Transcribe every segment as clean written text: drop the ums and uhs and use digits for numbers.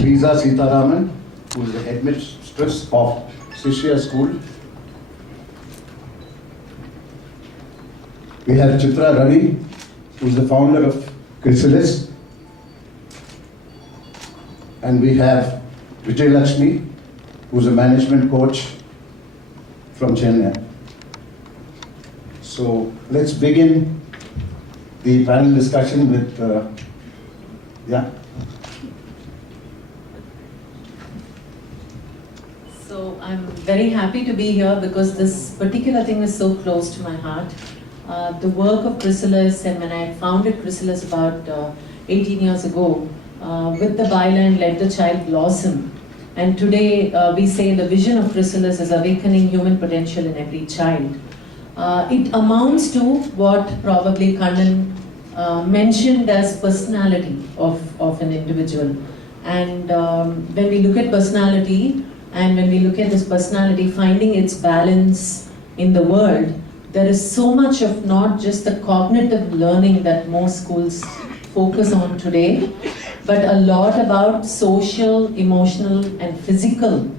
Lisa Sitaraman, who is the headmistress of Shishya School. We have Chitra Ravi, who is the founder of Chrysalis. And we have Vijay Lakshmi, who is a management coach from Chennai. So let's begin the panel discussion with, So I'm very happy to be here because this particular thing is so close to my heart. The work of Chrysalis, and when I founded Chrysalis about 18 years ago, with the byline, let the child blossom. And today we say the vision of Chrysalis is awakening human potential in every child. It amounts to what probably Kannan mentioned as personality of an individual. And when we look at personality, and when we look at this personality finding its balance in the world, there is so much of not just the cognitive learning that most schools focus on today, but a lot about social, emotional, and physical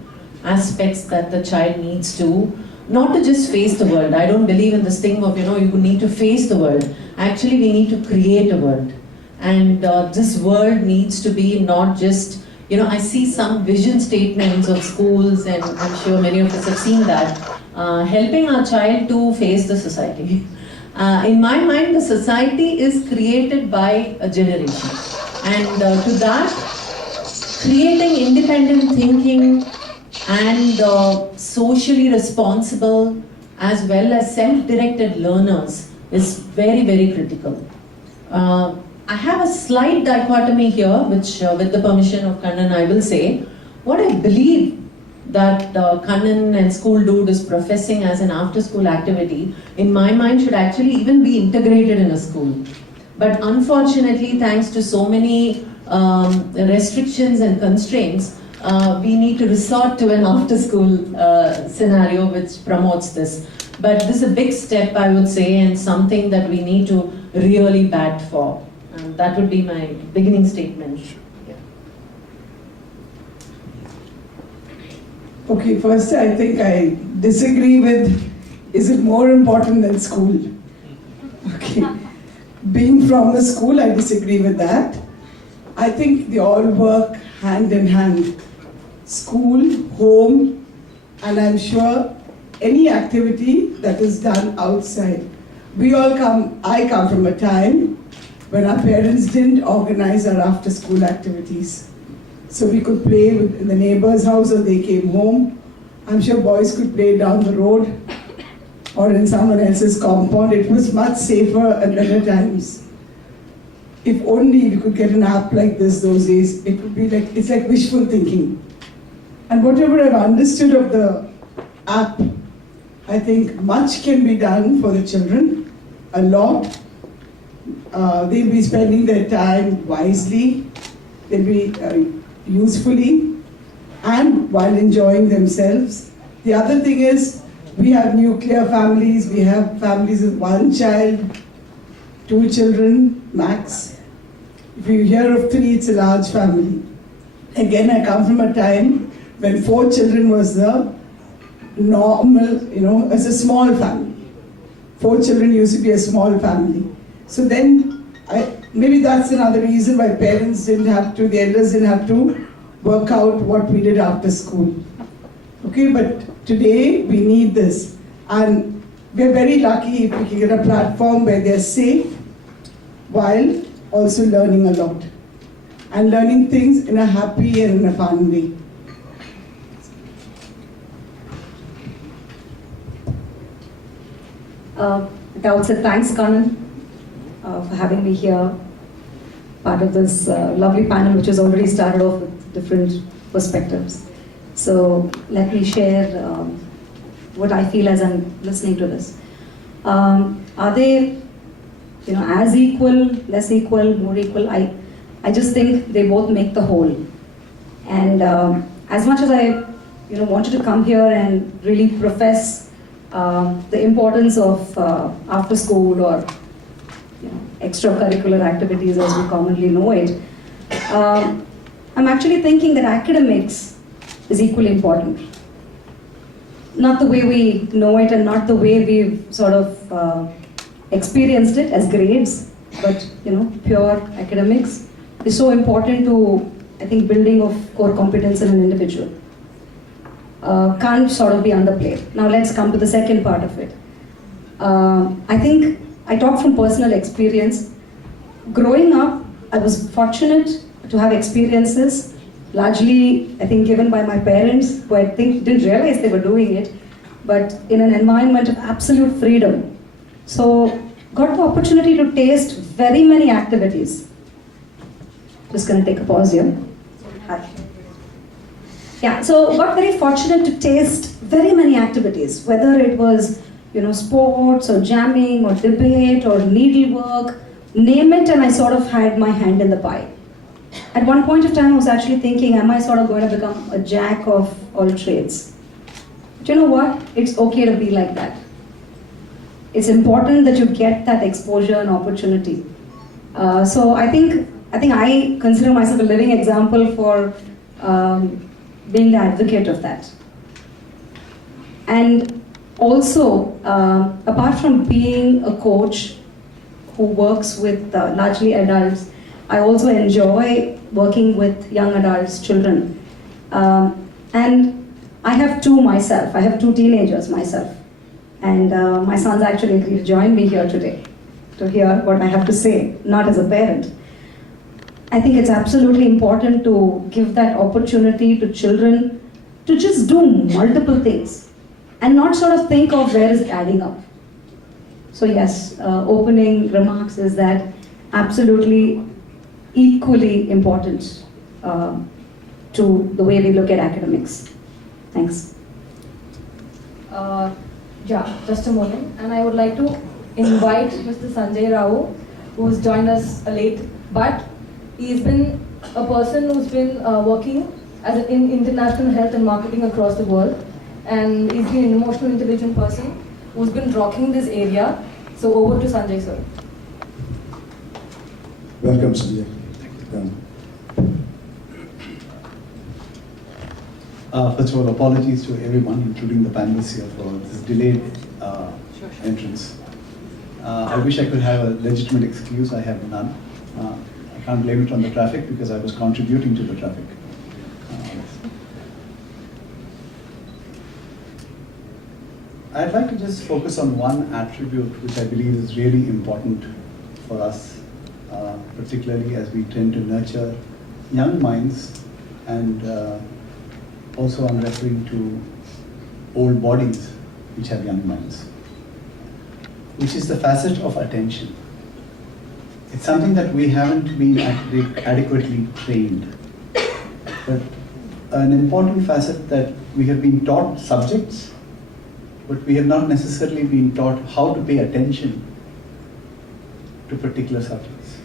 aspects that the child needs to, not to just face the world. I don't believe in this thing of, you need to face the world. Actually, we need to create a world. And this world needs to be not just, I see some vision statements of schools, and I'm sure many of us have seen that, helping our child to face the society. In my mind, the society is created by a generation. And to that, creating independent thinking and socially responsible as well as self-directed learners is very, very critical. I have a slight dichotomy here, which with the permission of Kannan, I will say. What I believe that Kannan and Scooldudes is professing as an after-school activity, in my mind, should actually even be integrated in a school. But unfortunately, thanks to so many restrictions and constraints, we need to resort to an after-school scenario which promotes this. But this is a big step, I would say, and something that we need to really bat for. And that would be my beginning statement. Yeah. Okay, first I think I disagree with, is it more important than school? Okay. Being from the school, I disagree with that. I think they all work hand in hand. School, home, and I'm sure any activity that is done outside. I come from a time when our parents didn't organize our after-school activities. So we could play in the neighbor's house or they came home. I'm sure boys could play down the road or in someone else's compound. It was much safer at better times. If only we could get an app like this those days, it would be like, it's like wishful thinking. And whatever I've understood of the app, I think much can be done for the children, a lot. They'll be spending their time wisely, they'll be usefully, and while enjoying themselves. The other thing is, we have nuclear families, we have families with one child, 2 children max. If you hear of 3, it's a large family. Again, I come from a time when 4 children was the normal, as a small family. 4 children used to be a small family. So then, maybe that's another reason why parents didn't have to, the elders didn't have to work out what we did after school. Okay, but today we need this. And we're very lucky if we can get a platform where they're safe while also learning a lot. And learning things in a happy and in a fun way. At the outset, thanks, Kannan, for having me here, part of this lovely panel which has already started off with different perspectives. So let me share what I feel as I'm listening to this. Are they, as equal, less equal, more equal? I just think they both make the whole. And as much as I, wanted to come here and really profess the importance of after school or extracurricular activities as we commonly know it, I'm actually thinking that academics is equally important. Not the way we know it and not the way we've sort of experienced it as grades, but pure academics is so important to, I think, building of core competence in an individual. Can't sort of be underplayed. Now let's come to the second part of it. I think I talk from personal experience. Growing up, I was fortunate to have experiences, largely, I think, given by my parents, who I think didn't realize they were doing it, but in an environment of absolute freedom. So, got the opportunity to taste very many activities. Just gonna take a pause here. Hi. Yeah, so got very fortunate to taste very many activities, whether it was, sports or jamming or debate or needlework, name it, and I sort of had my hand in the pie. At one point of time, I was actually thinking, am I sort of going to become a jack of all trades? But you know what? It's okay to be like that. It's important that you get that exposure and opportunity. So I think I consider myself a living example for being the advocate of that. And also, apart from being a coach who works with largely adults, I also enjoy working with young adults, children. And I have two myself. I have two teenagers myself. And my sons actually agreed to join me here today to hear what I have to say, not as a parent. I think it's absolutely important to give that opportunity to children to just do multiple things and not sort of think of where is it adding up. So yes, opening remarks is that absolutely equally important to the way we look at academics. Thanks. Yeah, just a moment. And I would like to invite Mr. Sanjay Rao, who's joined us late, but he's been a person who's been working in international health and marketing across the world. And he's been an emotional intelligent person who's been rocking this area. So over to Sanjay, sir. Welcome, Sanjay. First of all, apologies to everyone, including the panelists here, for this delayed entrance. I wish I could have a legitimate excuse. I have none. I can't blame it on the traffic because I was contributing to the traffic. I'd like to just focus on one attribute which I believe is really important for us, particularly as we tend to nurture young minds, and also I'm referring to old bodies which have young minds, which is the facet of attention. It's something that we haven't been adequately trained, but an important facet that we have been taught subjects, but we have not necessarily been taught how to pay attention to particular subjects.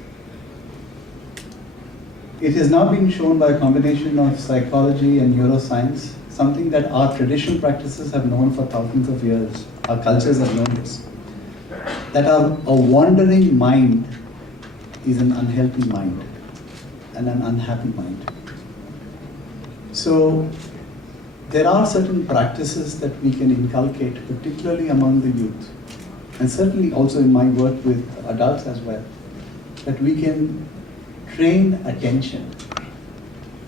It has now been shown by a combination of psychology and neuroscience, something that our traditional practices have known for thousands of years, our cultures have known this, that a wandering mind is an unhealthy mind and an unhappy mind. So there are certain practices that we can inculcate, particularly among the youth, and certainly also in my work with adults as well, that we can train attention.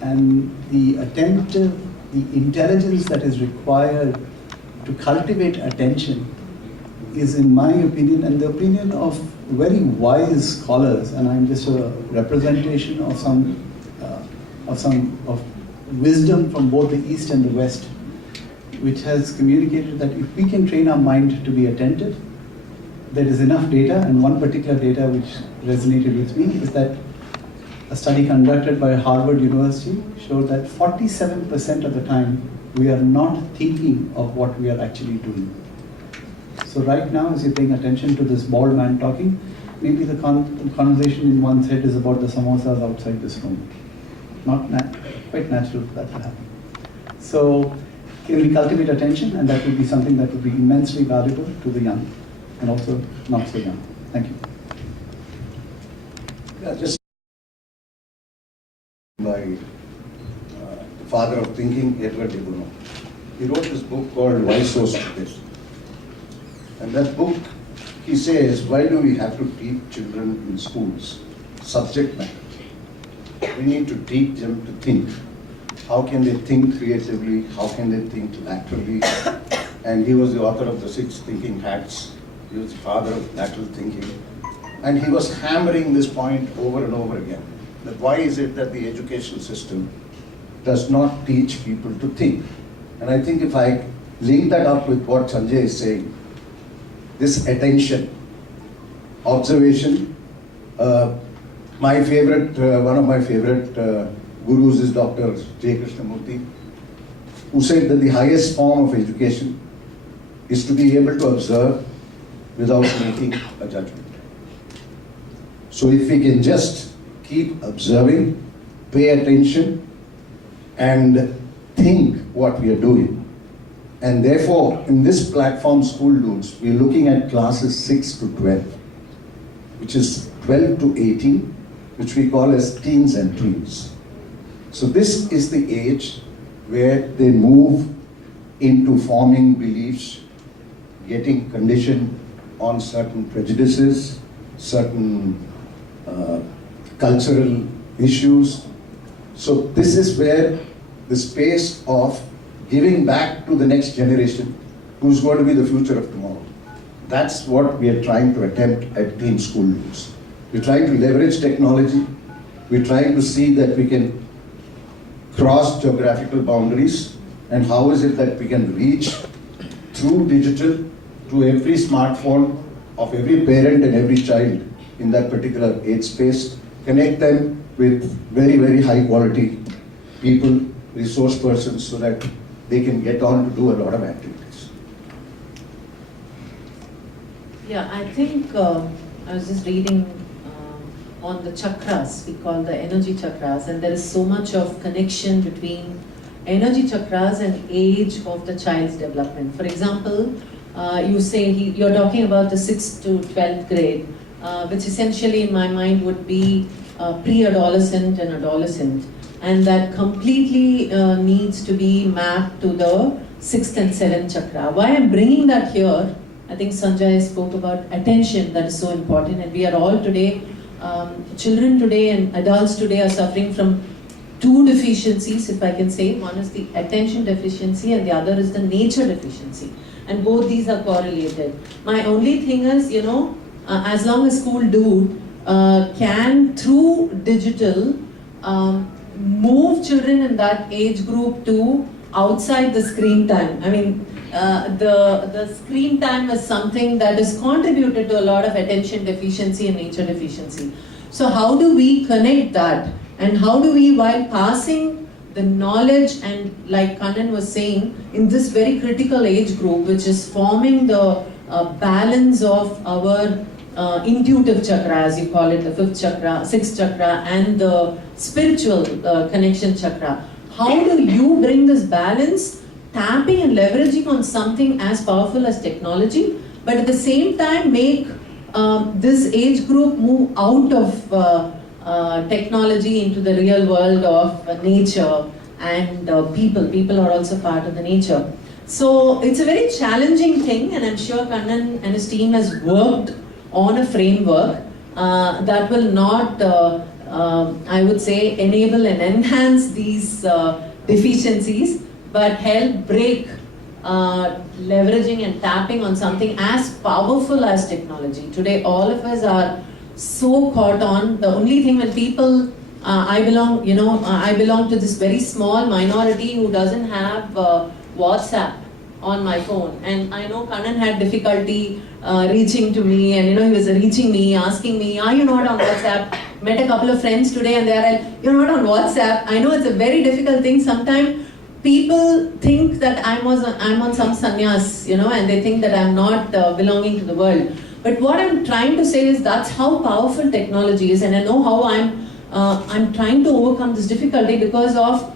And the attentive, the intelligence that is required to cultivate attention is, in my opinion, and the opinion of very wise scholars, and I'm just a representation of some wisdom from both the East and the West, which has communicated that if we can train our mind to be attentive, there is enough data, and one particular data which resonated with me is that a study conducted by Harvard University showed that 47% of the time we are not thinking of what we are actually doing. So right now, as you're paying attention to this bald man talking, maybe the conversation in one's head is about the samosas outside this room. Not quite natural for that to happen. So can we cultivate attention, and that would be something that would be immensely valuable to the young and also not so young. Thank you. Yeah, just by father of thinking, Edward de Bono. He wrote this book called Why So Stupid? And that book, he says, why do we have to teach children in schools subject matter? We need to teach them to think. How can they think creatively? How can they think laterally? And he was the author of the 6 Thinking Hats. He was the father of lateral thinking. And he was hammering this point over and over again. That why is it that the education system does not teach people to think? And I think if I link that up with what Sanjay is saying, this attention, observation, my favorite, one of my favorite gurus is Dr. J. Krishnamurti, who said that the highest form of education is to be able to observe without making a judgment. So if we can just keep observing, pay attention, and think what we are doing. And therefore, in this platform, Scooldudes, we're looking at classes 6 to 12, which is 12 to 18, which we call as teens and tweens. So this is the age where they move into forming beliefs, getting conditioned on certain prejudices, certain cultural issues. So this is where the space of giving back to the next generation who's going to be the future of tomorrow. That's what we are trying to attempt at Team Scooldudes. We're trying to leverage technology. We're trying to see that we can cross geographical boundaries, and how is it that we can reach through digital to every smartphone of every parent and every child in that particular age space, connect them with very, very high quality people, resource persons, so that they can get on to do a lot of activities. Yeah, I think I was just reading on the chakras, we call the energy chakras, and there is so much of connection between energy chakras and age of the child's development. For example, you say you're talking about the 6th to 12th grade, which essentially in my mind would be pre-adolescent and adolescent, and that completely needs to be mapped to the 6th and 7th chakra. Why I'm bringing that here, I think Sanjay spoke about attention, that is so important, and we are all today, children today and adults today are suffering from 2 deficiencies, if I can say. One is the attention deficiency and the other is the nature deficiency. And both these are correlated. My only thing is, as long as Scooldude can, through digital, move children in that age group to outside the screen time. I mean, the screen time is something that has contributed to a lot of attention deficiency and nature deficiency. So how do we connect that? And how do we, while passing the knowledge, and like Kannan was saying, in this very critical age group, which is forming the balance of our intuitive chakra, as you call it, the 5th chakra, 6th chakra, and the spiritual connection chakra. How do you bring this balance, tapping and leveraging on something as powerful as technology, but at the same time make this age group move out of technology into the real world of nature and people. People are also part of the nature. So it's a very challenging thing, and I'm sure Kannan and his team has worked on a framework that will not, I would say, enable and enhance these deficiencies, but help break leveraging and tapping on something as powerful as technology. Today, all of us are so caught on. The only thing when people, I belong to this very small minority who doesn't have WhatsApp on my phone, and I know Kannan had difficulty reaching to me, and he was reaching me, asking me, are you not on WhatsApp? Met a couple of friends today and they're like, you're not on WhatsApp. I know it's a very difficult thing. Sometimes people think that I'm on some sannyas, and they think that I'm not belonging to the world. But what I'm trying to say is that's how powerful technology is, and I know how I'm trying to overcome this difficulty because of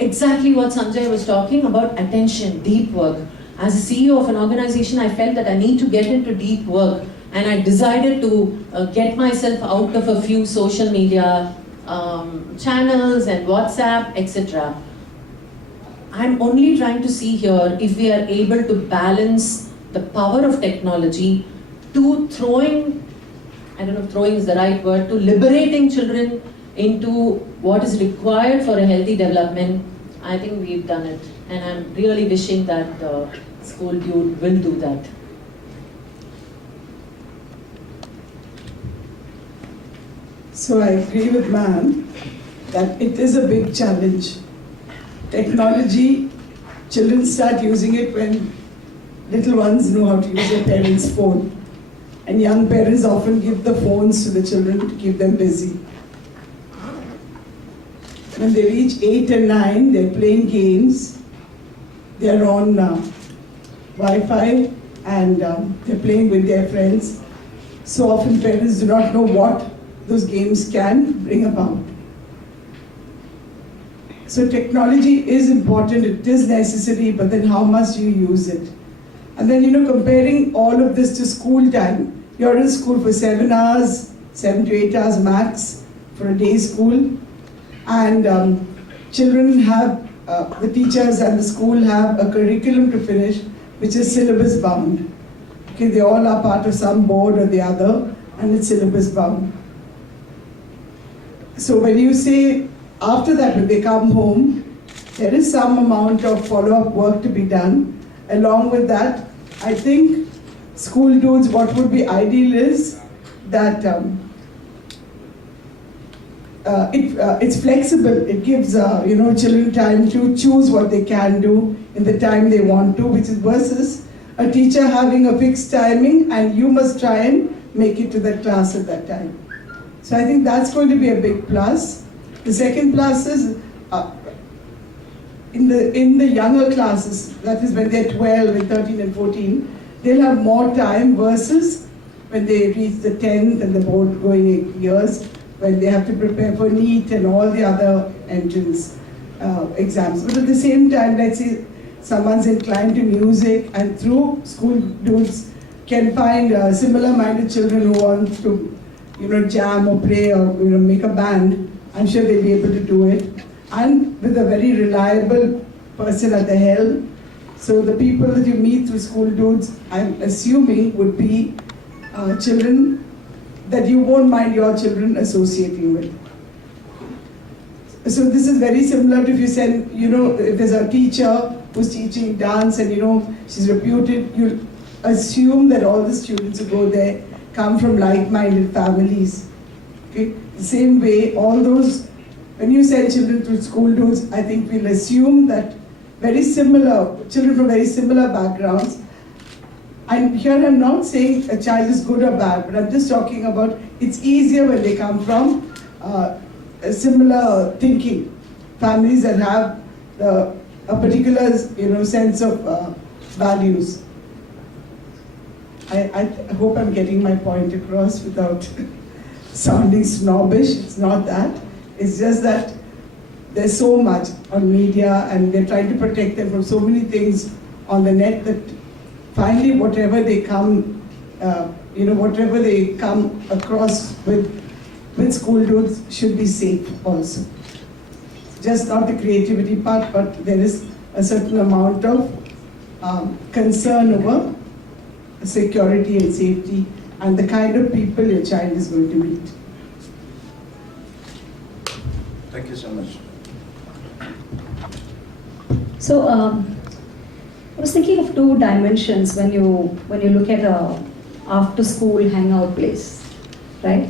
exactly what Sanjay was talking about, attention, deep work. As a CEO of an organization, I felt that I need to get into deep work, and I decided to get myself out of a few social media channels and WhatsApp, etc. I'm only trying to see here if we are able to balance the power of technology to throwing, I don't know if throwing is the right word, to liberating children into what is required for a healthy development. I think we've done it. And I'm really wishing that the Scooldude will do that. So I agree with ma'am that it is a big challenge. Technology, children start using it when little ones know how to use their parents' phone. And young parents often give the phones to the children to keep them busy. When they reach 8 and 9, they're playing games. They're on Wi-Fi and they're playing with their friends. So often parents do not know what those games can bring about. So technology is important, it is necessary, but then how much you use it? And then, comparing all of this to school time. You're in school for 7 hours, 7 to 8 hours max for a day school. And children have, the teachers and the school have a curriculum to finish, which is syllabus bound. Okay, they all are part of some board or the other, and it's syllabus bound. So when you say, after that, when they come home, there is some amount of follow-up work to be done. Along with that, I think Scooldudes, what would be ideal is that it's flexible. It gives children time to choose what they can do in the time they want to, which is versus a teacher having a fixed timing and you must try and make it to that class at that time. So I think that's going to be a big plus. The second plus is in the younger classes, that is when they're 12 and 13 and 14, they'll have more time versus when they reach the 10th and the board going years, when they have to prepare for NEET and all the other entrance exams. But at the same time, let's say someone's inclined to music and through Scooldudes can find similar-minded children who want to jam or play or make a band. I'm sure they'll be able to do it. And with a very reliable person at the helm. So the people that you meet through Scooldudes, I'm assuming would be children that you won't mind your children associating with. So this is very similar to if you send, if there's a teacher who's teaching dance and she's reputed, you assume that all the students who go there come from like-minded families. Okay? The same way, all those, when you send children through Scooldudes, I think we'll assume that children from very similar backgrounds. And here I'm not saying a child is good or bad, but I'm just talking about it's easier when they come from a similar thinking, families that have a particular sense of values. I hope I'm getting my point across without sounding snobbish. It's not that. It's just that there's so much on media and they're trying to protect them from so many things on the net that finally whatever they come, whatever they come across with Scooldudes should be safe also. Just not the creativity part, but there is a certain amount of concern over security and safety and the kind of people your child is going to meet. Thank you so much. So I was thinking of two dimensions when you look at a after-school hangout place, right?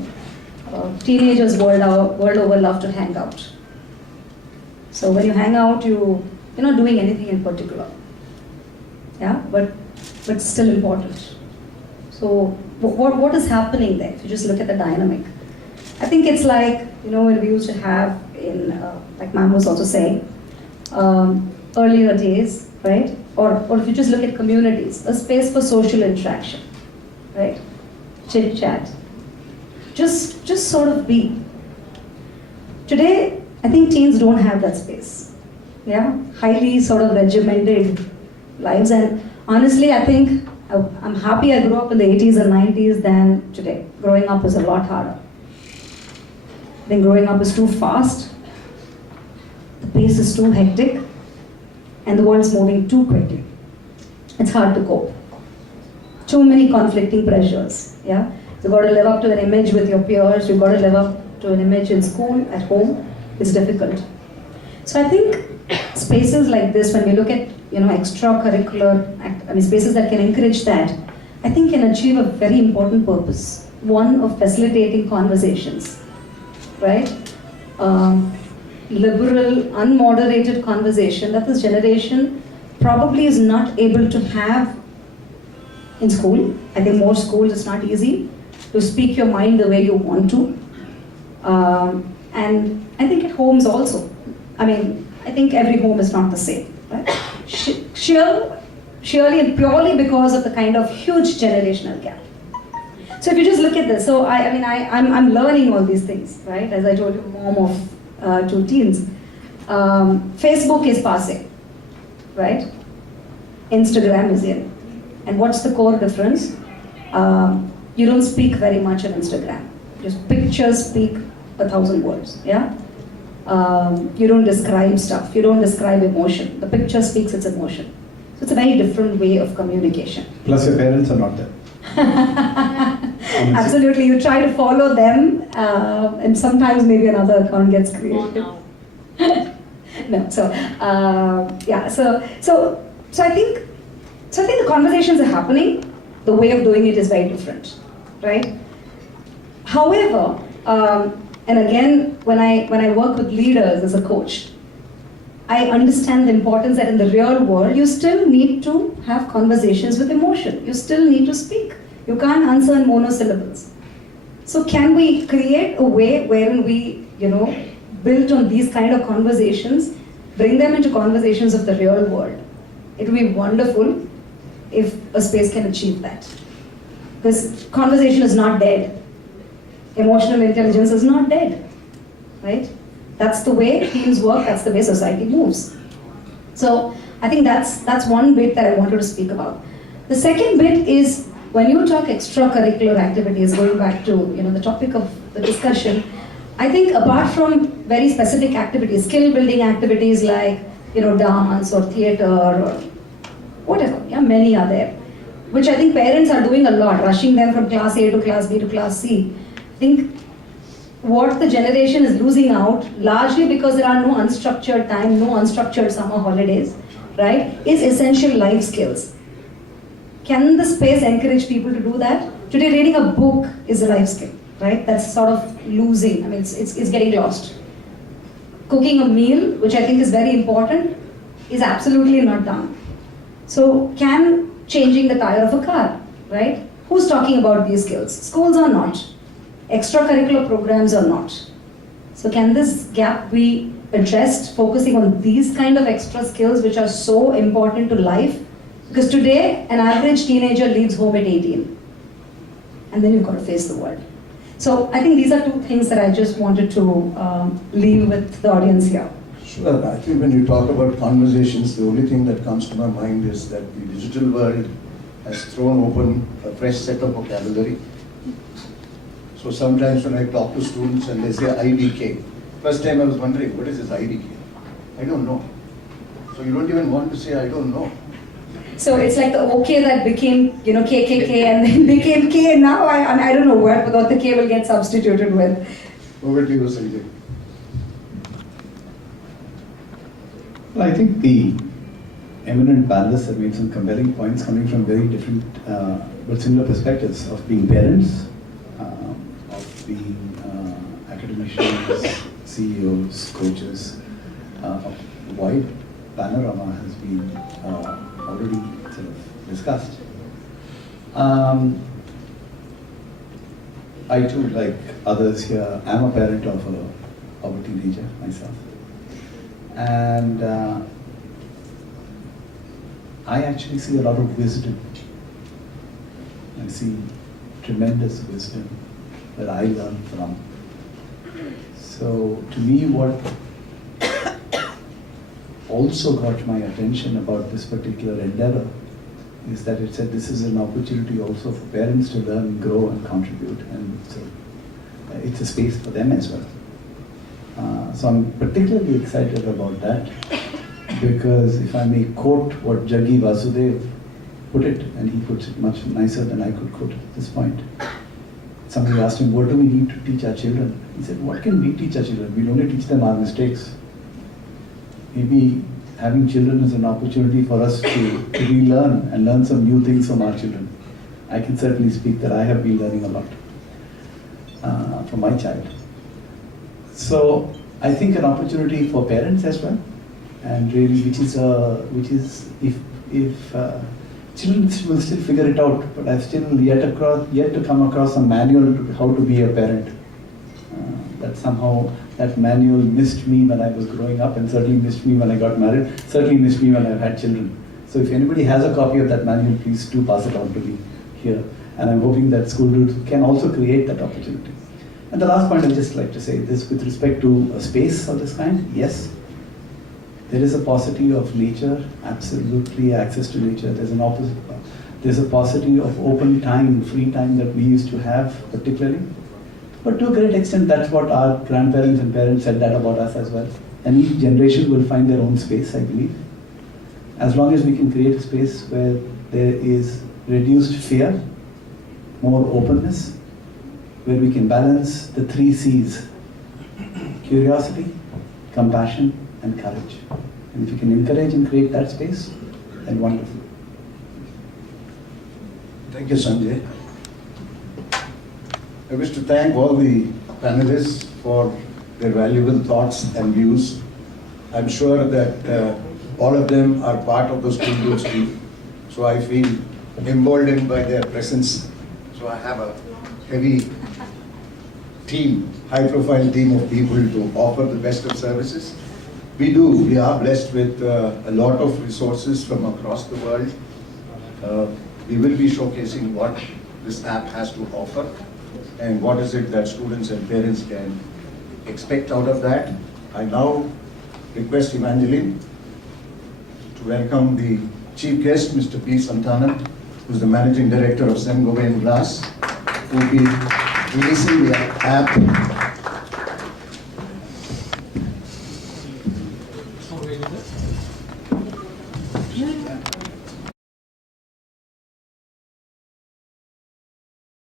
Teenagers world over love to hang out. So when you hang out, you're not doing anything in particular, yeah, but still important. So what is happening there? If you just look at the dynamic, I think it's like when we used to have in like Ma'am was also saying earlier days, right? Or if you just look at communities, a space for social interaction, right? Chit chat, just sort of be. Today, I think teens don't have that space. Yeah, highly sort of regimented lives, and honestly, I think I'm happy I grew up in the 80s and 90s than today. Growing up is a lot harder. I think growing up is too fast. The pace is too hectic. and the world's moving too quickly. It's hard to cope. Too many conflicting pressures, yeah? You've got to live up to an image with your peers, you've got to live up to an image in school, at home. It's difficult. So I think spaces like this, when we look at extracurricular, spaces that can encourage that, I think can achieve a very important purpose. One of facilitating conversations, right? Liberal, unmoderated conversation that this generation probably is not able to have in school. I think most schools it's not easy to speak your mind the way you want to. And I think at homes also. I think every home is not the same, right? Surely and purely because of the kind of huge generational gap. So if you just look at this, so I'm learning all these things, right? As I told you, mom of 2 teens. Facebook is passing, right? Instagram is in. And what's the core difference? You don't speak very much on Instagram. Just pictures speak 1,000 words, yeah? You don't describe stuff, you don't describe emotion. The picture speaks its emotion. So it's a very different way of communication. Plus your parents are not there. Absolutely, you try to follow them, and sometimes maybe another account gets created. No, so I think the conversations are happening. The way of doing it is very different, right? However, and again, when I work with leaders as a coach, I understand the importance that in the real world, you still need to have conversations with emotion. You still need to speak. You can't answer in monosyllables. So can we create a way wherein we, built on these kind of conversations, bring them into conversations of the real world? It would be wonderful if a space can achieve that. Because conversation is not dead. Emotional intelligence is not dead, right? That's the way teams work, that's the way society moves. So I think that's one bit that I wanted to speak about. The second bit is when you talk extracurricular activities, going back to the topic of the discussion, I think apart from very specific activities, skill building activities like dance or theatre or whatever, many are there, which I think parents are doing a lot, rushing them from class A to class B to class C. I think what the generation is losing out, largely because there are no unstructured time, no unstructured summer holidays, right, is essential life skills. Can the space encourage people to do that? Today, reading a book is a life skill, right? That's sort of losing, it's getting lost. Cooking a meal, which I think is very important, is absolutely not done. So can changing the tire of a car, right? Who's talking about these skills? Schools are not. Extracurricular programs are not. So can this gap be addressed, focusing on these kind of extra skills which are so important to life? Because today, an average teenager leaves home at 18. And then you've got to face the world. So I think these are 2 things that I just wanted to leave with the audience here. Sure, I think when you talk about conversations, the only thing that comes to my mind is that the digital world has thrown open a fresh set of vocabulary. So sometimes when I talk to students and they say IDK, first time I was wondering, what is this IDK? I don't know. So you don't even want to say, I don't know. So it's like the OK that became, KKK and then became K, and now I don't know what the K will get substituted with. Over to you, Sanjay. Well, I think the eminent panelists have made some compelling points coming from very different but similar perspectives of being parents, of being academicians, CEOs, coaches. A wide panorama has been already sort of discussed. I too, like others here, am a parent of a teenager myself. And I actually see a lot of wisdom. I see tremendous wisdom that I learn from. So to me, what also got my attention about this particular endeavor is that it said this is an opportunity also for parents to learn, grow and contribute, and so it's a space for them as well. So I'm particularly excited about that. because if I may quote what Jaggi Vasudev put it, and he puts it much nicer than I could quote at this point. Somebody asked him, what do we need to teach our children? He said, what can we teach our children? We'll only teach them our mistakes. Maybe having children is an opportunity for us to relearn and learn some new things from our children. I can certainly speak that I have been learning a lot from my child. So I think an opportunity for parents as well, and really which is if children will still figure it out, but I've still yet to come across a manual to how to be a parent. That somehow that manual missed me when I was growing up, and certainly missed me when I got married, certainly missed me when I've had children. So if anybody has a copy of that manual, please do pass it on to me here. And I'm hoping that Scooldudes can also create that opportunity. And the last point I'd just like to say this with respect to a space of this kind, yes, there is a paucity of nature, absolutely access to nature. There's a paucity of open time, free time that we used to have particularly. But to a great extent, that's what our grandparents and parents said that about us as well. And each generation will find their own space, I believe. As long as we can create a space where there is reduced fear, more openness, where we can balance the 3 C's: curiosity, compassion, and courage. And if you can encourage and create that space, then wonderful. Thank you, Sanjay. I wish to thank all the panelists for their valuable thoughts and views. I'm sure that all of them are part of the Scooldudes team, so I feel emboldened by their presence. So I have a heavy team, high-profile team of people to offer the best of services. We are blessed with a lot of resources from across the world. We will be showcasing what this app has to offer and what is it that students and parents can expect out of that. I now request Evangeline to welcome the chief guest, Mr. P. Santana, who is the managing director of Sen Glass, who will be releasing the app